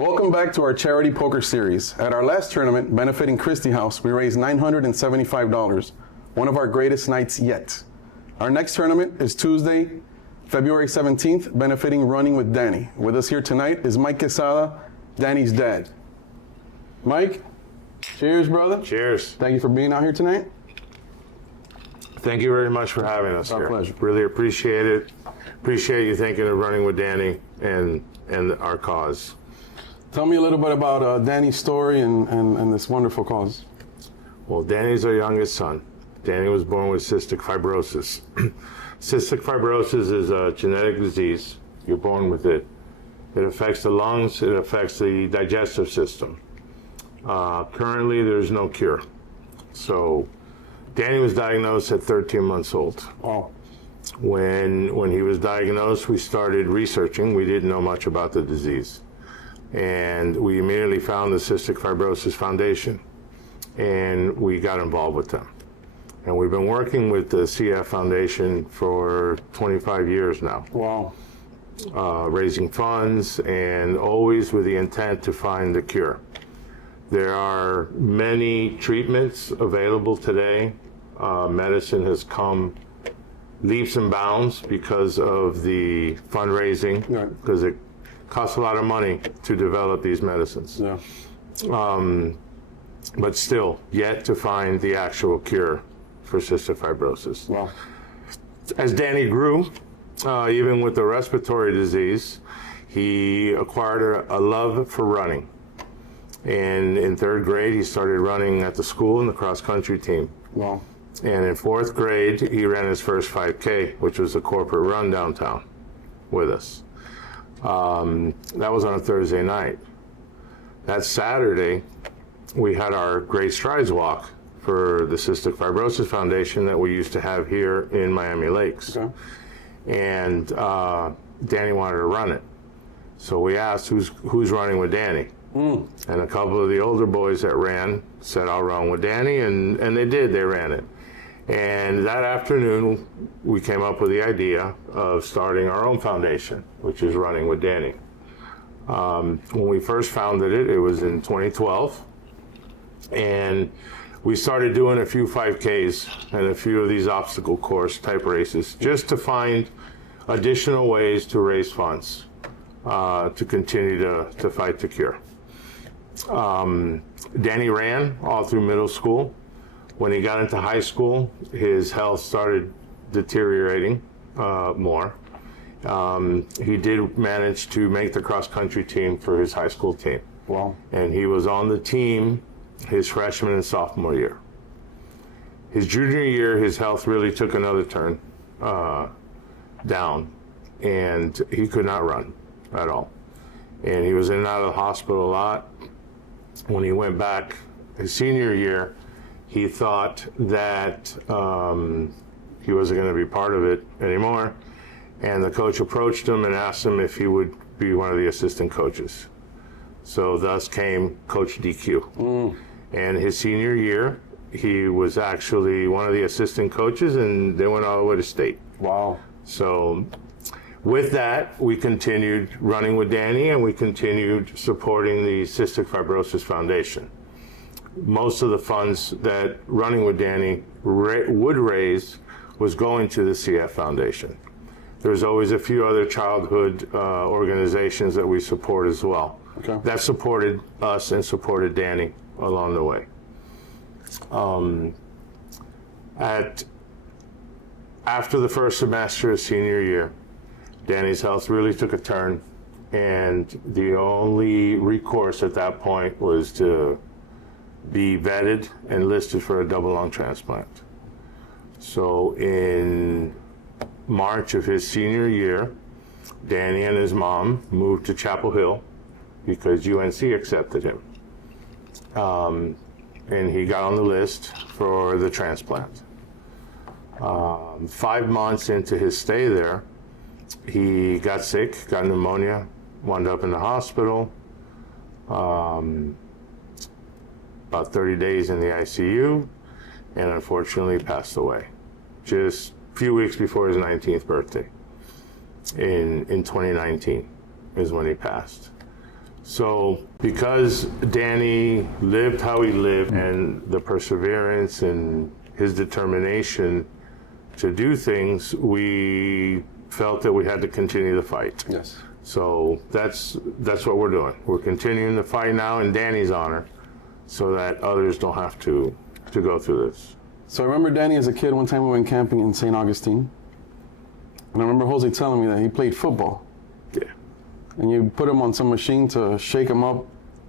Welcome back to our charity poker series. At our last tournament, benefiting Christie House, we raised $975, one of our greatest nights yet. Our next tournament is Tuesday, February 17th, benefiting Running with Danny. With us here tonight is Mike Quesada, Danny's dad. Mike, cheers, brother. Cheers. Thank you for being out here tonight. Thank you very much for having us here. Our pleasure. Really appreciate it. Appreciate you thinking of Running with Danny and our cause. Tell me a little bit about Danny's story and this wonderful cause. Well, Danny's our youngest son. Danny was born with cystic fibrosis. Cystic fibrosis is a genetic disease. You're born with it. It affects the lungs. It affects the digestive system. Currently, there's no cure. So, Danny was diagnosed at 13 months old. Oh. When he was diagnosed, we started researching. We didn't know much about the disease. And we immediately found the Cystic Fibrosis Foundation, and we got involved with them. And we've been working with the CF Foundation for 25 years now. Wow. Raising funds, and always with the intent to find the cure. There are many treatments available today. Medicine has come leaps and bounds because of the fundraising, because it costs a lot of money to develop these medicines. Yeah. But still, yet to find the actual cure for cystic fibrosis. Wow. As Danny grew, even with the respiratory disease, he acquired a love for running. And in third grade, he started running at the school in the cross-country team. Wow. And in fourth grade, he ran his first 5K, which was a corporate run downtown with us. That was on a Thursday night. That Saturday, we had our Great Strides Walk for the Cystic Fibrosis Foundation that we used to have here in Miami Lakes. Okay. And Danny wanted to run it. So we asked, who's running with Danny? And a couple of the older boys that ran said, I'll run with Danny, and they did, they ran it. And that afternoon, we came up with the idea of starting our own foundation, which is Running with Danny. When we first founded it, it was in 2012. And we started doing a few 5Ks and a few of these obstacle course type races just to find additional ways to raise funds to continue to fight the cure. Danny ran all through middle school. When he got into high school, his health started deteriorating more. He did manage to make the cross-country team for his high school team. Wow. And he was on the team his freshman and sophomore year. His junior year, his health really took another turn down, and he could not run at all. And he was in and out of the hospital a lot. When he went back his senior year, he thought that he wasn't going to be part of it anymore. And the coach approached him and asked him if he would be one of the assistant coaches. So thus came Coach DQ. And his senior year, he was actually one of the assistant coaches, and they went all the way to state. Wow. So with that, we continued running with Danny, and we continued supporting the Cystic Fibrosis Foundation. Most of the funds that Running with Danny would raise was going to the CF Foundation. There's always a few other childhood organizations that we support as well. Okay. That supported us and supported Danny along the way. After the first semester of senior year, Danny's health really took a turn, and the only recourse at that point was to be vetted and listed for a double lung transplant. So in March of his senior year, Danny and his mom moved to Chapel Hill because UNC accepted him. And he got on the list for the transplant. 5 months into his stay there, he got sick, got pneumonia, wound up in the hospital, about 30 days in the ICU, and unfortunately passed away just a few weeks before his 19th birthday. In 2019 is when he passed. So because Danny lived how he lived, and the perseverance and his determination to do things, we felt that we had to continue the fight. Yes. So that's what we're doing. We're continuing the fight now in Danny's honor, so that others don't have to go through this. So I remember Danny as a kid, one time we went camping in St. Augustine. And I remember Jose telling me that he played football. Yeah. And you put him on some machine to shake him up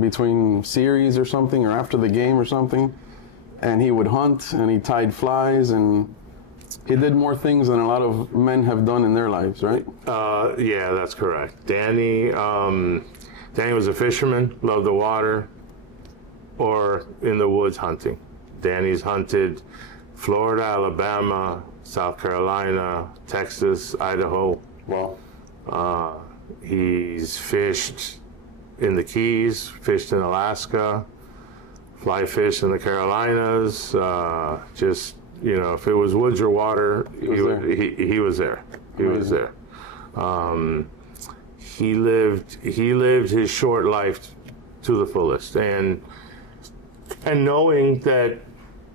between series or something, or after the game or something. And he would hunt, and he tied flies, and he did more things than a lot of men have done in their lives, right? Yeah, that's correct. Danny was a fisherman, loved the water, or in the woods hunting. Danny's hunted Florida, Alabama, South Carolina, Texas, Idaho. Wow. He's fished in the Keys, fished in Alaska, fly fish in the Carolinas. Just, if it was woods or water, he was there. He was there. He lived his short life to the fullest, and knowing that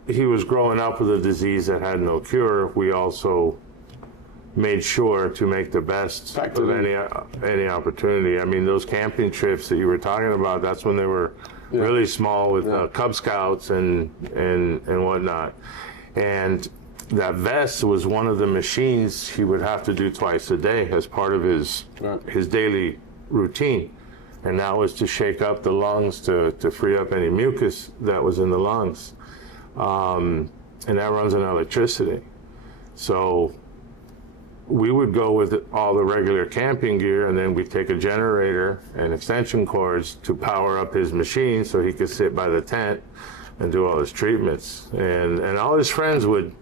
he was growing up with a disease that had no cure, we also made sure to make the best of any opportunity. I mean, those camping trips that you were talking about, that's when they were really small with Cub Scouts and whatnot. And that vest was one of the machines he would have to do twice a day as part of his daily routine. And that was to shake up the lungs to free up any mucus that was in the lungs. And that runs on electricity. So we would go with all the regular camping gear, and then we'd take a generator and extension cords to power up his machine so he could sit by the tent and do all his treatments. And all his friends would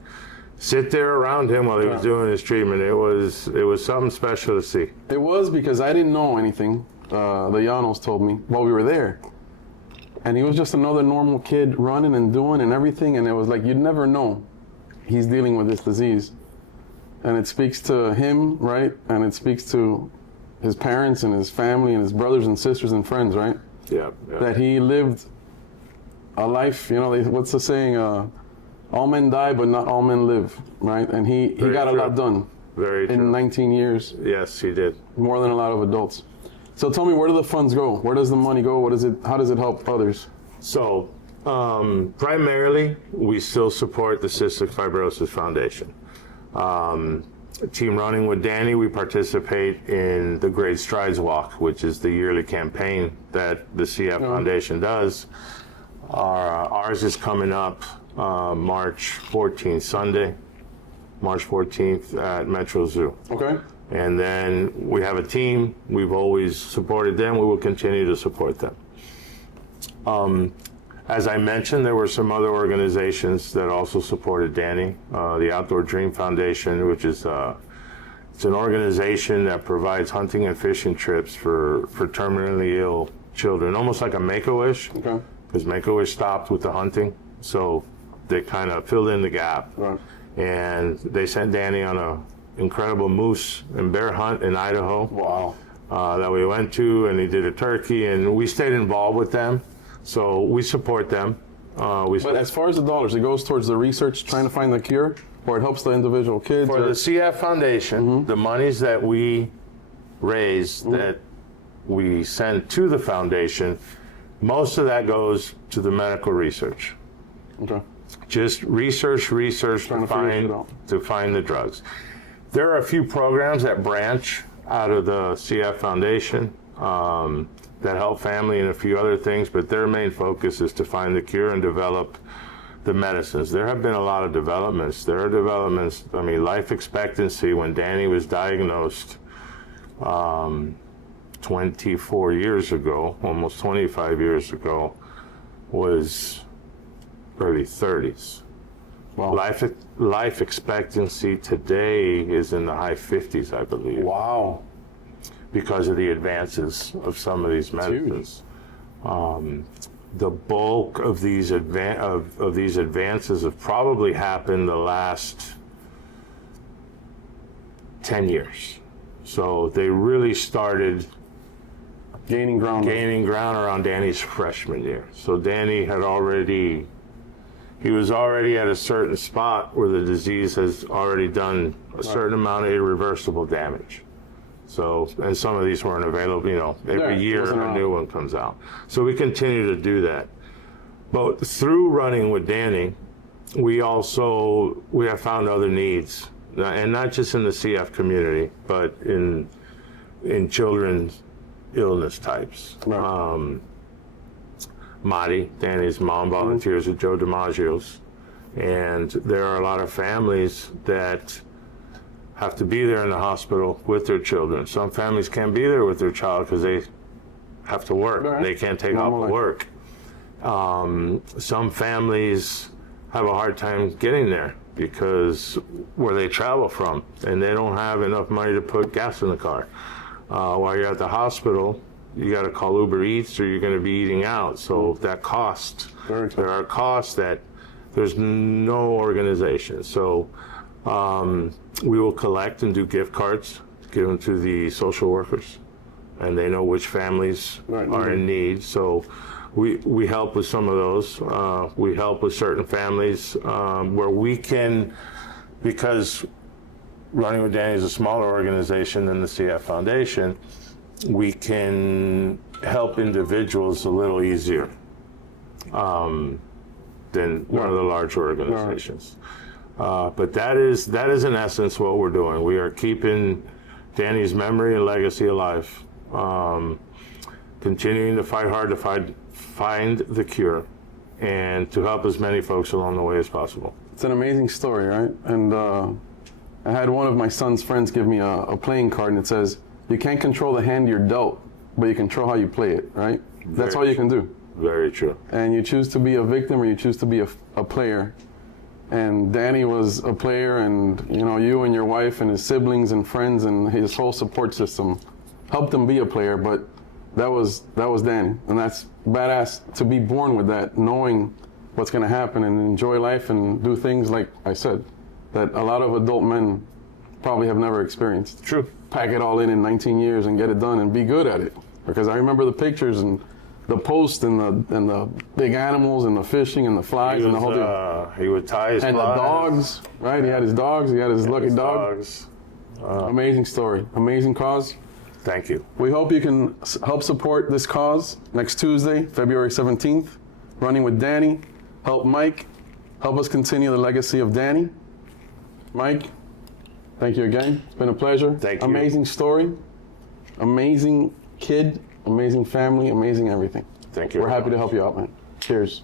sit there around him while he was doing his treatment. It was something special to see. It was, because I didn't know anything. The Llanos told me while we were there. And he was just another normal kid running and doing and everything. And it was like, you'd never know he's dealing with this disease. And it speaks to him, right? And it speaks to his parents and his family and his brothers and sisters and friends, right? Yeah. That he lived a life, what's the saying? All men die, but not all men live, right? And he got a lot done. Very true. In 19 years. Yes, he did. More than a lot of adults. So tell me, where do the funds go? Where does the money go? How does it help others? So, primarily, we still support the Cystic Fibrosis Foundation. Team Running with Danny, we participate in the Great Strides Walk, which is the yearly campaign that the CF Foundation does. Ours is coming up March 14th, Sunday, March 14th at Metro Zoo. Okay. And then we have a team. We've always supported them. We will continue to support them. As I mentioned, there were some other organizations that also supported Danny. The Outdoor Dream Foundation, which is it's an organization that provides hunting and fishing trips for terminally ill children, almost like a Make-A-Wish. Okay. Because Make-A-Wish stopped with the hunting, so they kind of filled in the gap. Right. And they sent Danny on a incredible moose and bear hunt in Idaho. Wow. That we went to, and he did a turkey, and we stayed involved with them. So we support them. But as far as the dollars, it goes towards the research, trying to find the cure, or it helps the individual kids? For the CF Foundation, the monies that we raise, that we send to the foundation, most of that goes to the medical research. Okay. Just research to find the drugs. There are a few programs that branch out of the CF Foundation that help family and a few other things, but their main focus is to find the cure and develop the medicines. There have been a lot of developments. There are developments, life expectancy when Danny was diagnosed 24 years ago, almost 25 years ago, was early 30s. Wow. Life expectancy today is in the high 50s, I believe. Wow. Because of the advances of some of these medicines. The bulk of these advances have probably happened the last 10 years. So they really started Gaining ground. Gaining ground around Danny's freshman year. So Danny he was already at a certain spot where the disease has already done a certain amount of irreversible damage. So, and some of these weren't available, every year a new one comes out. So we continue to do that. But through running with Danny, we have found other needs, and not just in the CF community, but in children's illness types. Right. Madi, Danny's mom, volunteers at Joe DiMaggio's, and there are a lot of families that have to be there in the hospital with their children. Some families can't be there with their child because they have to work. Right. They can't take off work. Some families have a hard time getting there because where they travel from, and they don't have enough money to put gas in the car. While you're at the hospital, you got to call Uber Eats or you're going to be eating out. So that cost, there are costs that there's no organization. So we will collect and do gift cards, give them to the social workers, and they know which families are in need. So we help with some of those. We help with certain families where we can, because Running with Danny is a smaller organization than the CF Foundation, we can help individuals a little easier than one of the large organizations. But that is in essence what we're doing. We are keeping Danny's memory and legacy alive, continuing to fight hard to find the cure and to help as many folks along the way as possible. It's an amazing story, right? And I had one of my son's friends give me a playing card, and it says, you can't control the hand you're dealt, but you control how you play it, right? That's all you can do. Very true. And you choose to be a victim or you choose to be a player. And Danny was a player, and you and your wife and his siblings and friends and his whole support system helped him be a player, but that was Danny. And that's badass to be born with that, knowing what's going to happen and enjoy life and do things, like I said, that a lot of adult men probably have never experienced. True. Pack it all in 19 years and get it done and be good at it. Because I remember the pictures and the post and the big animals and the fishing and the flies and the whole deal. He would tie his and flies. The dogs, right? He had his dogs. He had his lucky dogs. Amazing story. Amazing cause. Thank you. We hope you can help support this cause next Tuesday, February 17th. Running with Danny. Help Mike. Help us continue the legacy of Danny. Mike, thank you again. It's been a pleasure. Thank you. Amazing story. Amazing kid. Amazing family. Amazing everything. Thank you. We're happy to help you out, man. Cheers.